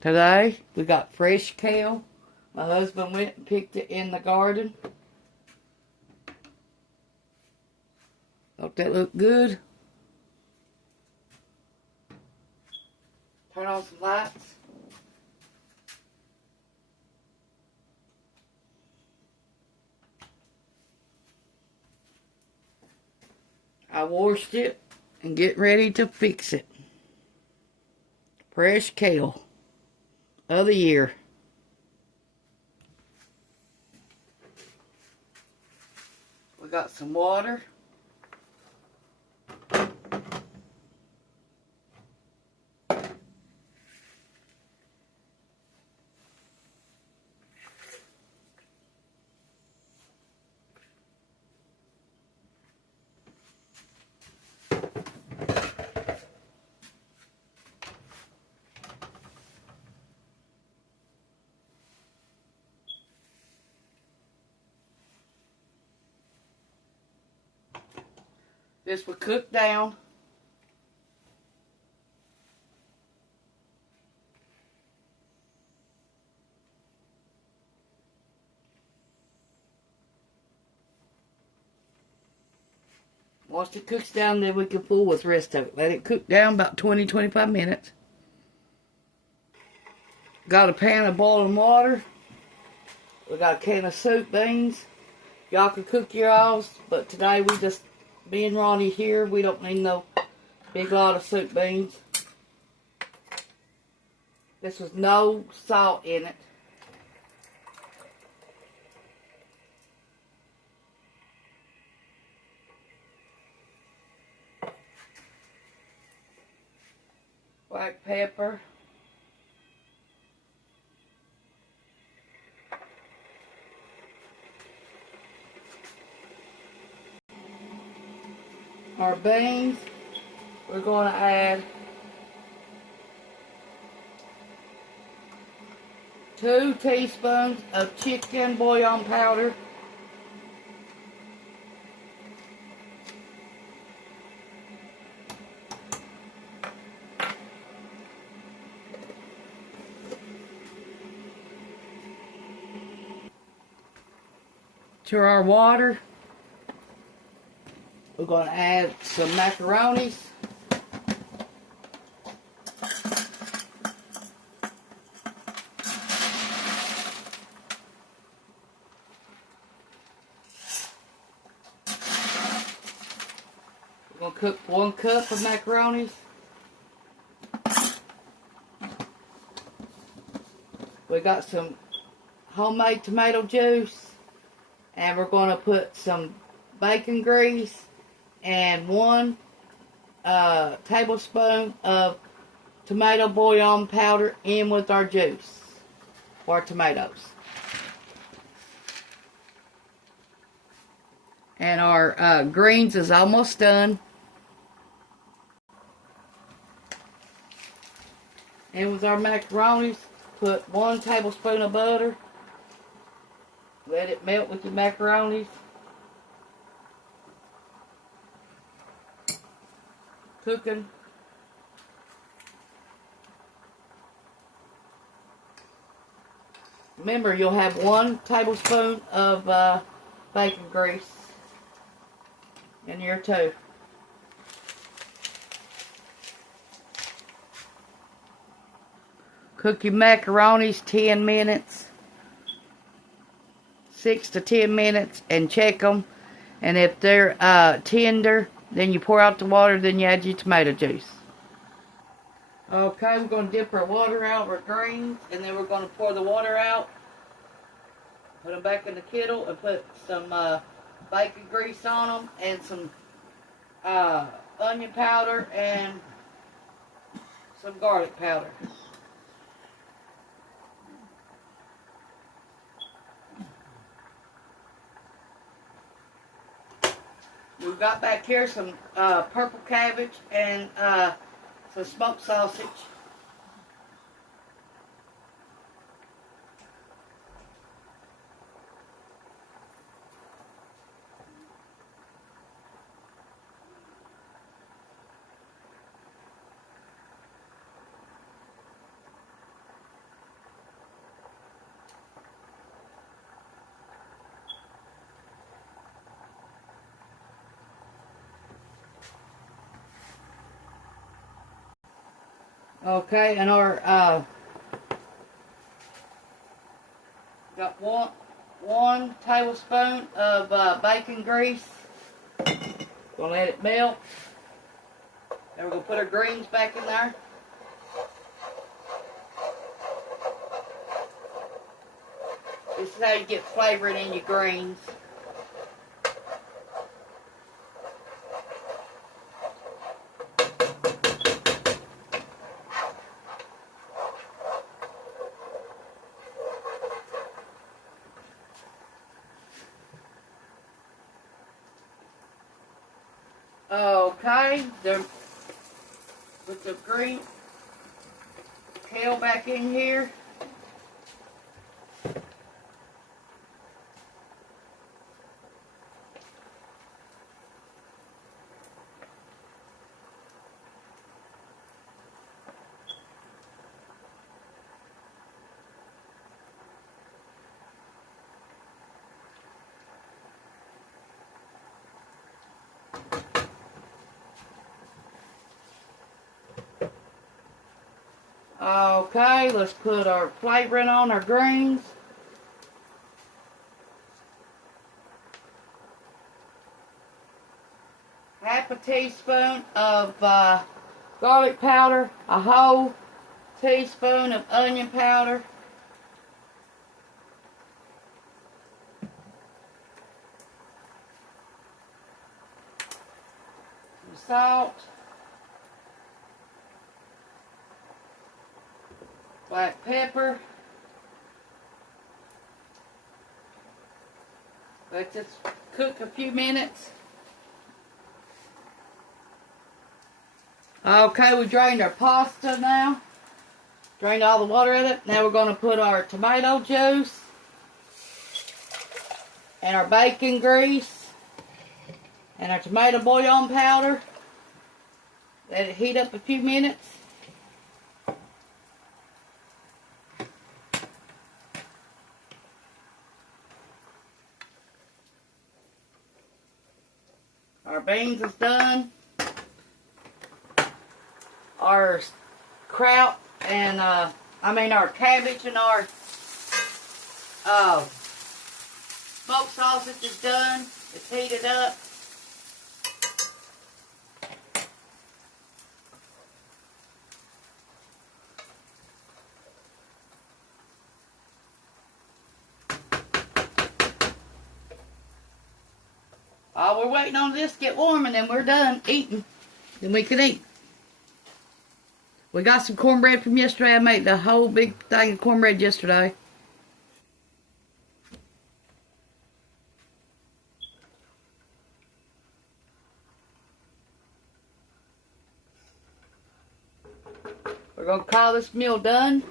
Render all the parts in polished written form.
Today we got fresh kale. My husband went and picked it in the garden. Thought that looked good. Turn on some lights. I washed it and get ready to fix it. Fresh kale of the year. We got some water. This will cook down. Once it cooks down, then we can fool with the rest of it. Let it cook down about 20-25 minutes. Got a pan of boiling water. We got a can of soup beans. Y'all can cook your own, but today we just, me and Ronnie here, we don't need no big lot of soup beans. This was no salt in it. Black pepper. Our beans, we're going to add 2 teaspoons of chicken bouillon powder. To our water, we're going to add some macaronis. We're going to cook 1 cup of macaronis. We got some homemade tomato juice. And we're going to put some bacon grease and 1 tablespoon of tomato bouillon powder in with our juice for tomatoes. And our greens is almost done. And with our macaronis, put 1 tablespoon of butter. Let it melt with your macaronis. Cooking. Remember, you'll have 1 tablespoon of bacon grease in here too. Cook your macaronis 10 minutes. 6 to 10 minutes and check them, and if they're tender, then you pour out the water, then you add your tomato juice. Okay, we're going to dip our water out of our greens, and then we're going to pour the water out, put them back in the kettle, and put some bacon grease on them, and some onion powder, and some garlic powder. We've got back here some purple cabbage and some smoked sausage. Okay, and our got one tablespoon of bacon grease. Gonna let it melt. Then we're gonna put our greens back in there. This is how you get flavoring in your greens. Okay, then put the green kale back in here. Okay, let's put our flavoring on our greens. Half a teaspoon of garlic powder, a whole teaspoon of onion powder, some salt, black pepper. Let this cook a few minutes. Okay, we drained our pasta now. Drained all the water in it. Now we're going to put our tomato juice and our bacon grease and our tomato bouillon powder. Let it heat up a few minutes. Our beans is done. Our kraut and our cabbage and our smoked sausage is done. It's heated up. We're waiting on this to get warm and then we're done eating. Then we can eat. We got some cornbread from yesterday. I made the whole big thing of cornbread yesterday. We're going to call this meal done.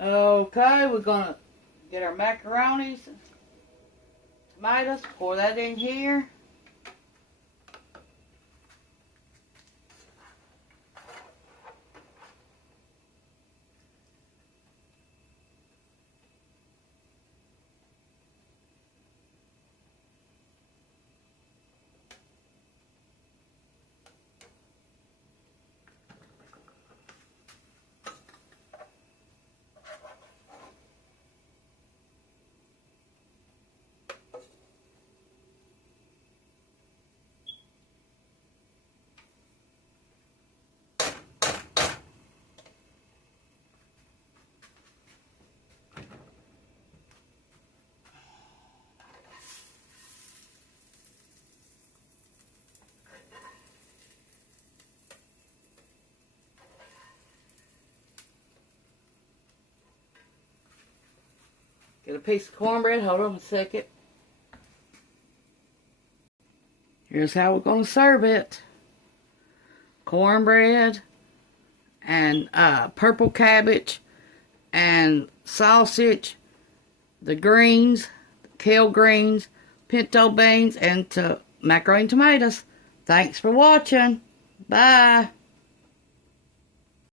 Okay, we're going to get our macaronis, tomatoes, pour that in here. Get a piece of cornbread. Hold on a second. Here's how we're going to serve it. Cornbread and purple cabbage and sausage, the greens, kale greens, pinto beans, and macaroni and tomatoes. Thanks for watching. Bye.